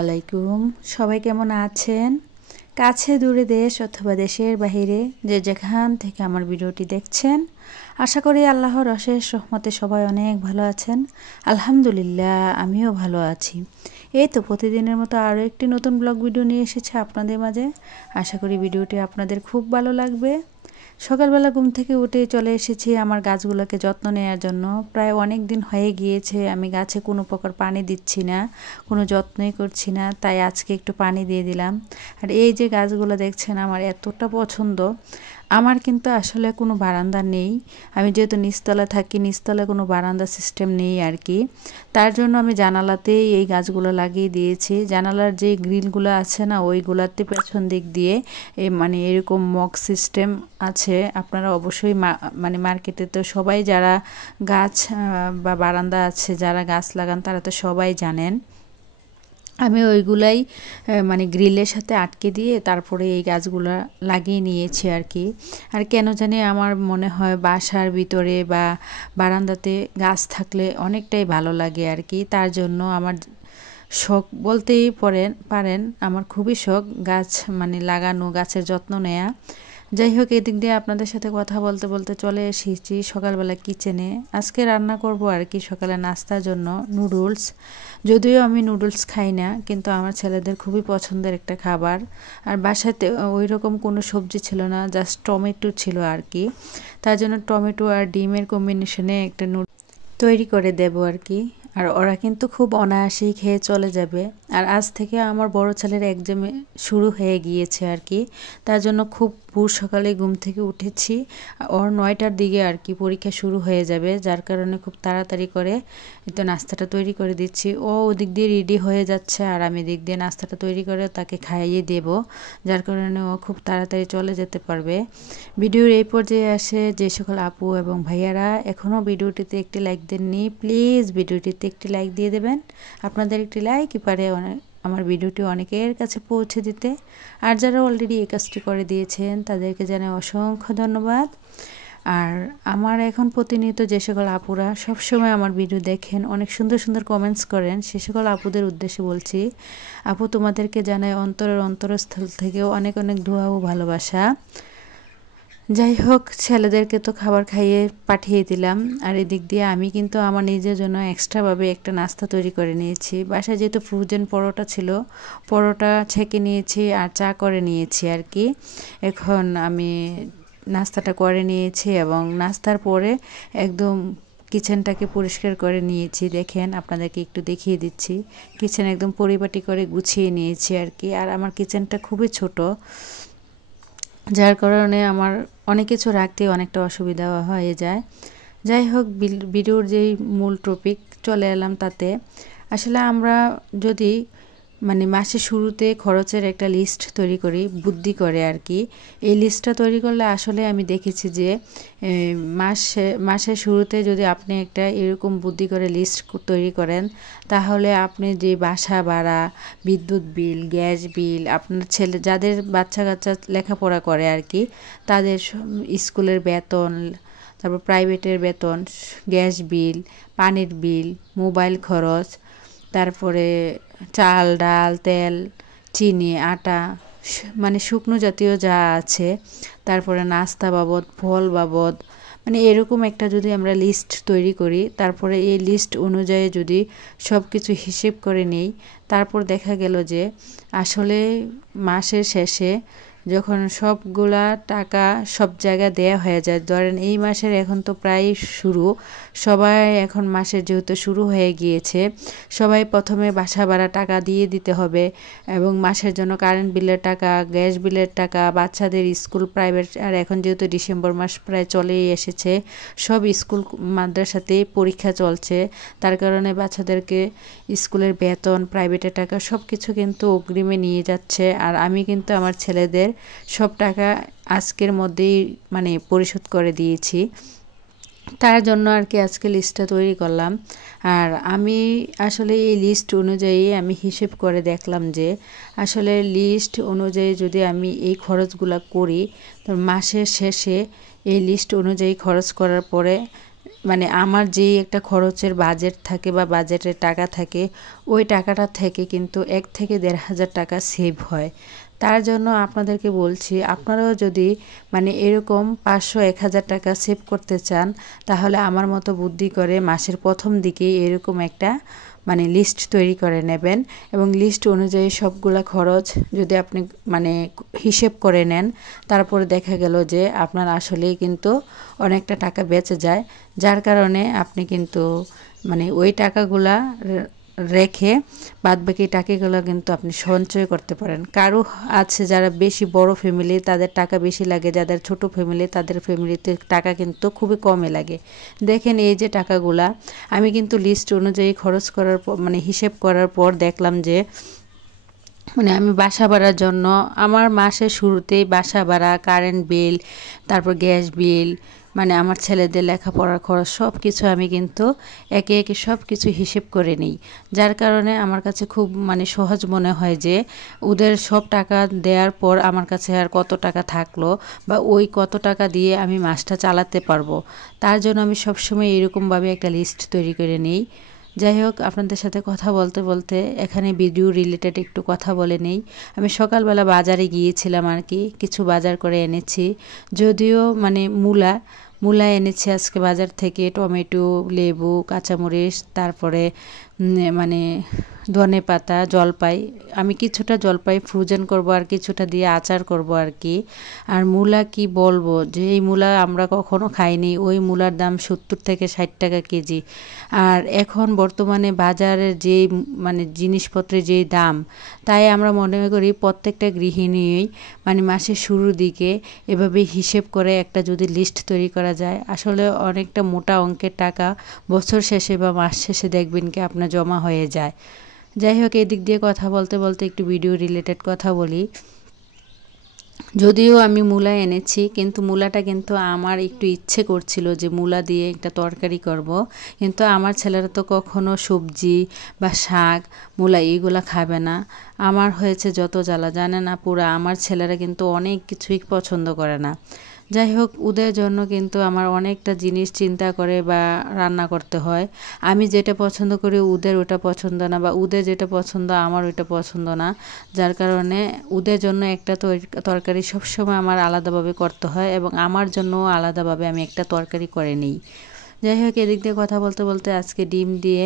আলাইকুম। সবাই কেমন আছেন? কাছে দূরে দেশ অথবা দেশের বাহিরে যে যেখান থেকে আমার ভিডিওটি দেখছেন, আশা করি আল্লাহর অশেষ রহমতে সবাই অনেক ভালো আছেন। আলহামদুলিল্লাহ, আমিও ভালো আছি। এই তো প্রতিদিনের মতো আরও একটি নতুন ব্লগ ভিডিও নিয়ে এসেছে আপনাদের মাঝে। আশা করি ভিডিওটি আপনাদের খুব ভালো লাগবে। সকালবেলা ঘুম থেকে উঠে চলে এসেছি আমার গাছগুলোকে যত্ন নেওয়ার জন্য। প্রায় অনেক দিন হয়ে গিয়েছে আমি গাছে কোনো প্রকার পানি দিচ্ছি না, কোনো যত্নই করছি না, তাই আজকে একটু পানি দিয়ে দিলাম। আর এই যে গাছগুলো দেখছেন আমার এতটা পছন্দ। আমার কিন্তু আসলে কোনো বারান্দা নেই, আমি যেহেতু নিচতলা থাকি, নিচতলায় কোনো বারান্দা সিস্টেম নেই আর কি। তার জন্য আমি জানালাতেই এই গাছগুলো লাগিয়ে দিয়েছি। জানালার যে গ্রিলগুলো আছে না, ওইগুলাতে পেছন দিক দিয়ে মানে এরকম মগ সিস্টেম আছে। আপনারা অবশ্যই মানে মার্কেটে তো সবাই যারা গাছ বা বারান্দা আছে, যারা গাছ লাগান তারা তো সবাই জানেন। আমি ওইগুলাই মানে গ্রিলের সাথে আটকে দিয়ে তারপরে এই গাছগুলো লাগিয়ে নিয়েছি আর কি। আর কেন জানি আমার মনে হয় বাসার ভিতরে বা বারান্দাতে গাছ থাকলে অনেকটাই ভালো লাগে আর কি। তার জন্য আমার শখ বলতেই পারেন, আমার খুবই শখ গাছ মানে লাগানো, গাছের যত্ন নেয়া। যাই হোক, এদিক দিয়ে আপনাদের সাথে কথা বলতে বলতে চলে এসেছি সকালবেলা কিচেনে। আজকে রান্না করব আর কি সকালে নাস্তার জন্য নুডলস। যদিও আমি নুডলস খাই না, কিন্তু আমার ছেলেদের খুবই পছন্দের একটা খাবার। আর বাসাতে ওই রকম কোনো সবজি ছিল না, জাস্ট টমেটো ছিল আর কি। তার জন্য টমেটো আর ডিমের কম্বিনেশনে একটা তৈরি করে দেব আর কি। আর ওরা কিন্তু খুব অনায়াসেই খেয়ে চলে যাবে। আর আজ থেকে আমার বড় ছেলের এক্সাম শুরু হয়ে গিয়েছে আর কি। তার জন্য খুব ভোর সকালে ঘুম থেকে উঠেছি। ওর 9টার দিকে আর কি পরীক্ষা শুরু হয়ে যাবে, যার কারণে খুব তাড়াতাড়ি করে তো নাস্তাটা তৈরি করে দিচ্ছি। ও ওদিক দিয়ে রেডি হয়ে যাচ্ছে আর আমি দিক দিয়ে নাস্তাটা তৈরি করে তাকে খাইয়ে দেব, যার কারণে ও খুব তাড়াতাড়ি চলে যেতে পারবে। ভিডিওর এই পর্যায়ে আসে যে সকল আপু এবং ভাইয়ারা এখনও ভিডিওটিতে একটি লাইক দেননি, প্লিজ ভিডিওটিতে একটি লাইক দিয়ে দেবেন। আপনাদের একটি লাইকই পারে আমার ভিডিওটি অনেকের কাছে পৌঁছে দিতে। আর যারা অলরেডি এই কাজটি করে দিয়েছেন তাদেরকে জানাই অসংখ্য ধন্যবাদ। আর আমার এখন প্রতিনিয়ত যে সকল আপুরা সবসময় আমার ভিডিও দেখেন, অনেক সুন্দর সুন্দর কমেন্টস করেন, সে সকল আপুদের উদ্দেশ্যে বলছি, আপু তোমাদেরকে জানাই অন্তরের অন্তরস্থল থেকেও অনেক অনেক দোয়া ও ভালোবাসা। যাই হোক, ছেলেদেরকে তো খাবার খাইয়ে পাঠিয়ে দিলাম। আর এদিক দিয়ে আমি কিন্তু আমার নিজের জন্য এক্সট্রাভাবে একটা নাস্তা তৈরি করে নিয়েছি। বাসায় যেহেতু ফ্রোজেন পরোটা ছিল, পরোটা ছেঁকে নিয়েছি আর চা করে নিয়েছি আর কি। এখন আমি নাস্তাটা করে নিয়েছি এবং নাস্তার পরে একদম কিচেনটাকে পরিষ্কার করে নিয়েছি। দেখেন, আপনাদেরকে একটু দেখিয়ে দিচ্ছি। কিচেন একদম পরিপাটি করে গুছিয়ে নিয়েছি আর কি। আর আমার কিচেনটা খুবই ছোট, যার কারণে আমার অনেক কিছু রাখতে অনেকটা অসুবিধা হয়ে যায়। যাই হোক, ভিডিওর যেই মূল টপিক চলে এলাম তাতে। আসলে আমরা যদি মানে মাসের শুরুতে খরচের একটা লিস্ট তৈরি করি, বুদ্ধি করে আর কি, এই লিস্টটা তৈরি করলে আসলে আমি দেখেছি যে মাসের শুরুতে যদি আপনি একটা এরকম বুদ্ধি করে লিস্ট তৈরি করেন, তাহলে আপনি যে বাসা ভাড়া, বিদ্যুৎ বিল, গ্যাস বিল, আপনার ছেলে যাদের বাচ্চা কাচ্চা লেখাপড়া করে আর কি, তাদের স্কুলের বেতন, তারপর প্রাইভেটের বেতন, গ্যাস বিল, পানির বিল, মোবাইল খরচ, তারপরে চাল ডাল তেল চিনি আটা মানে শুকনো জাতীয় যা আছে, তারপরে নাস্তা বাবদ, ফল বাবদ, মানে এরকম একটা যদি আমরা লিস্ট তৈরি করি, তারপরে এই লিস্ট অনুযায়ী যদি সব কিছু হিসেব করে নেই, তারপর দেখা গেল যে আসলে মাসের শেষে যখন সবগুলা টাকা সব জায়গায় দেয়া হয়ে যায়, ধরেন এই মাসের এখন তো প্রায় শুরু, সবাই এখন মাসের যেহেতু শুরু হয়ে গিয়েছে, সবাই প্রথমে বাসা ভাড়া টাকা দিয়ে দিতে হবে এবং মাসের জন্য কারেন্ট বিলের টাকা, গ্যাস বিলের টাকা, বাচ্চাদের স্কুল প্রাইভেট, আর এখন যেহেতু ডিসেম্বর মাস প্রায় চলেই এসেছে, সব স্কুল মাদ্রাসাতেই পরীক্ষা চলছে, তার কারণে বাচ্চাদেরকে স্কুলের বেতন, প্রাইভেটের টাকা সব কিছু কিন্তু অগ্রিমে নিয়ে যাচ্ছে। আর আমি কিন্তু আমার ছেলেদের সব টাকা আজকের মধ্যেই মানে পরিশোধ করে দিয়েছি। তার জন্য আর কি আজকে লিস্টটা তৈরি করলাম। আর আমি আসলে এই লিস্ট অনুযায়ী আমি হিসেব করে দেখলাম যে আসলে লিস্ট অনুযায়ী যদি আমি এই খরচগুলো করি, তো মাসের শেষে এই লিস্ট অনুযায়ী খরচ করার পরে মানে আমার যেই একটা খরচের বাজেট থাকে বা বাজেটের টাকা থাকে, ওই টাকাটা থেকে কিন্তু 1 থেকে 1,500 টাকা সেভ হয়। তার জন্য আপনাদেরকে বলছি, আপনারাও যদি মানে এরকম 500-1000 টাকা সেভ করতে চান, তাহলে আমার মতো বুদ্ধি করে মাসের প্রথম দিকেই এরকম একটা মানে লিস্ট তৈরি করে নেবেন এবং লিস্ট অনুযায়ী সবগুলা খরচ যদি আপনি মানে হিসেব করে নেন, তারপরে দেখা গেল যে আপনার আসলেই কিন্তু অনেকটা টাকা বেঁচে যায়, যার কারণে আপনি কিন্তু মানে ওই টাকাগুলা রেখে বাদবাকি টাকাগুলো কিন্তু আপনি সঞ্চয় করতে পারেন। কারো আছে যারা বেশি বড় ফ্যামিলি, তাদের টাকা বেশি লাগে, যাদের ছোট ফ্যামিলি তাদের ফ্যামিলিতে টাকা কিন্তু খুবই কমে লাগে। দেখেন এই যে টাকাগুলা আমি কিন্তু লিস্ট অনুযায়ী খরচ করার পর মানে হিসেব করার পর দেখলাম যে মানে আমি বাসা ভাড়ার জন্য আমার মাসের শুরুতেই বাসা ভাড়া, কারেন্ট বিল, তারপর গ্যাস বিল, মানে আমার ছেলেদের লেখাপড়ার খরচ সব কিছু আমি কিন্তু একে একে সব কিছু হিসেব করে নিই। যার কারণে আমার কাছে খুব মানে সহজ মনে হয় যে ওদের সব টাকা দেওয়ার পর আমার কাছে আর কত টাকা থাকলো বা ওই কত টাকা দিয়ে আমি মাসটা চালাতে পারবো। তার জন্য আমি সবসময় এরকমভাবে একটা লিস্ট তৈরি করে নিই। যাই হোক, আপনাদের সাথে কথা বলতে বলতে এখানে ভিডিও রিলেটেড একটু কথা বলে নেই। আমি সকালবেলা বাজারে গিয়েছিলাম আর কি, কিছু বাজার করে এনেছি। যদিও মানে মূলা এনেছি আজকে বাজার থেকে, টমেটো, লেবু, কাঁচামরিচ, তারপরে মানে ধনে পাতা, জলপাই। আমি কিছুটা জলপাই ফ্রোজেন করব আর কিছুটা দিয়ে আচার করব আর কি। আর মূলা কি বলবো, যে এই মূলা আমরা কখনো খাইনি, ওই মূলার দাম 70 থেকে 60 টাকা কেজি। আর এখন বর্তমানে বাজারের যেই মানে জিনিসপত্রের যেই দাম, তাই আমরা মনে করি প্রত্যেকটা গৃহিণীই মানে মাসের শুরুর দিকে এভাবে হিসেব করে একটা যদি লিস্ট তৈরি করা যায়, আসলে অনেকটা মোটা অঙ্কের টাকা বছর শেষে বা মাস শেষে দেখবেন কি আপনার জমা হয়ে যায়। যাই হোক, এই দিক দিয়ে কথা বলতে বলতে একটু ভিডিও রিলেটেড কথা বলি। যদিও আমি মূলা এনেছি, কিন্তু মূলাটা কিন্তু আমার একটু ইচ্ছে করছিল যে মূলা দিয়ে একটা তরকারি করব, কিন্তু আমার ছেলেরা তো কখনো সবজি বা শাক, মূলা এইগুলা খাবে না। আমার হয়েছে যত জ্বালা, জানে না পুরা আমার ছেলেরা কিন্তু অনেক কিছুই পছন্দ করে না। যাই হোক, ওদের জন্য কিন্তু আমার অনেকটা জিনিস চিন্তা করে বা রান্না করতে হয়। আমি যেটা পছন্দ করি ওদের ওটা পছন্দ না, বা ওদের যেটা পছন্দ আমার ওইটা পছন্দ না। যার কারণে ওদের জন্য একটা তরকারি সবসময় আমার আলাদাভাবে করতে হয় এবং আমার জন্যও আলাদাভাবে আমি একটা তরকারি করে নিই। যাই হোক, এদিক দিয়ে কথা বলতে বলতে আজকে ডিম দিয়ে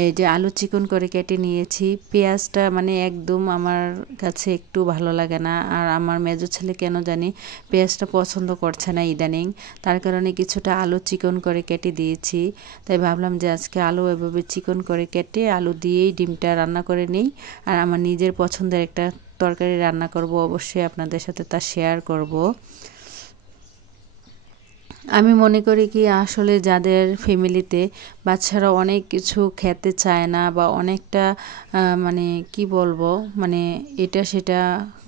এই যে আলু চিকন করে কেটে নিয়েছি। পেঁয়াজটা মানে একদম আমার কাছে একটু ভালো লাগে না, আর আমার মেজো ছেলে কেন জানি পেঁয়াজটা পছন্দ করছে না ইদানিং। তার কারণে কিছুটা আলু চিকন করে কেটে দিয়েছি। তাই ভাবলাম যে আজকে আলু এভাবে চিকন করে কেটে আলু দিয়েই ডিমটা রান্না করে নিই, আর আমার নিজের পছন্দের একটা তরকারি রান্না করব, অবশ্যই আপনাদের সাথে তা শেয়ার করব। আমি মনে করি কি, আসলে যাদের ফ্যামিলিতে বাচ্চারা অনেক কিছু খেতে চায় না বা অনেকটা মানে কি বলবো, মানে এটা সেটা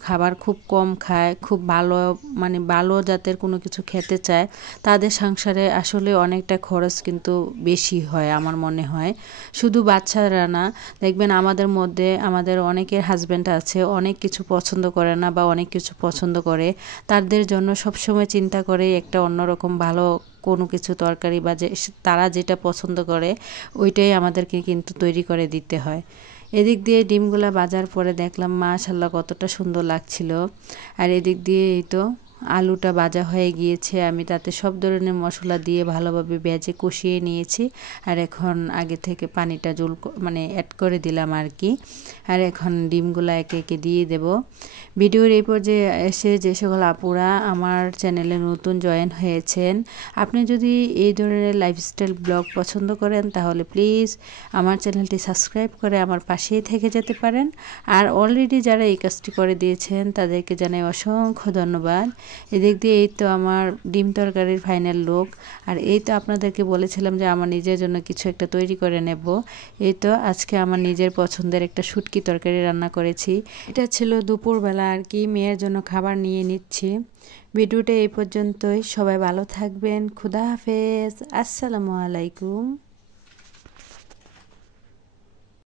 খাবার খুব কম খায়, খুব ভালো মানে ভালো জাতের কোনো কিছু খেতে চায়, তাদের সংসারে আসলে অনেকটা খরচ কিন্তু বেশি হয় আমার মনে হয়। শুধু বাচ্চারা না, দেখবেন আমাদের মধ্যে আমাদের অনেকের হাজব্যান্ড আছে অনেক কিছু পছন্দ করে না বা অনেক কিছু পছন্দ করে, তাদের জন্য সবসময় চিন্তা করে একটা অন্যরকম ভালো কোনো কিছু তরকারি বা যে তারা যেটা পছন্দ করে ওইটাই আমাদেরকে কিন্তু তৈরি করে দিতে হয়। এদিক দিয়ে ডিমগুলা ভাজার পরে দেখলাম মাশাআল্লাহ কতটা সুন্দর লাগছিল। আর এদিক দিয়ে এই তো আলুটা ভাজা হয়ে গিয়েছে, আমি তাতে সব ধরনের মশলা দিয়ে ভালোভাবে ভেজে কষিয়ে নিয়েছি। আর এখন আগে থেকে পানিটা মানে অ্যাড করে দিলাম আর কি। আর এখন ডিমগুলো একে একে দিয়ে দেব। ভিডিওর এই পর্যায়ে এসে যে সকল আপুরা আমার চ্যানেলে নতুন জয়েন হয়েছেন, আপনি যদি এই ধরনের লাইফস্টাইল ব্লগ পছন্দ করেন তাহলে প্লিজ আমার চ্যানেলটি সাবস্ক্রাইব করে আমার পাশেই থেকে যেতে পারেন। আর অলরেডি যারা এই কাজটি করে দিয়েছেন তাদেরকে জানাই অসংখ্য ধন্যবাদ। এদিক দিয়ে এই তো আমার ডিম তরকারির ফাইনাল লুক। আর এই তো আপনাদেরকে বলেছিলাম যে আমার নিজের জন্য কিছু একটা তৈরি করে নেব। এই তো আজকে আমার নিজের পছন্দের একটা শুটকি তরকারি রান্না করেছি। এটা ছিল দুপুরবেলা আর কি, মেয়ের জন্য খাবার নিয়ে নিচ্ছি। ভিডিওটা এই পর্যন্তই, সবাই ভালো থাকবেন, খুদা হাফেজ, আসসালামু আলাইকুম।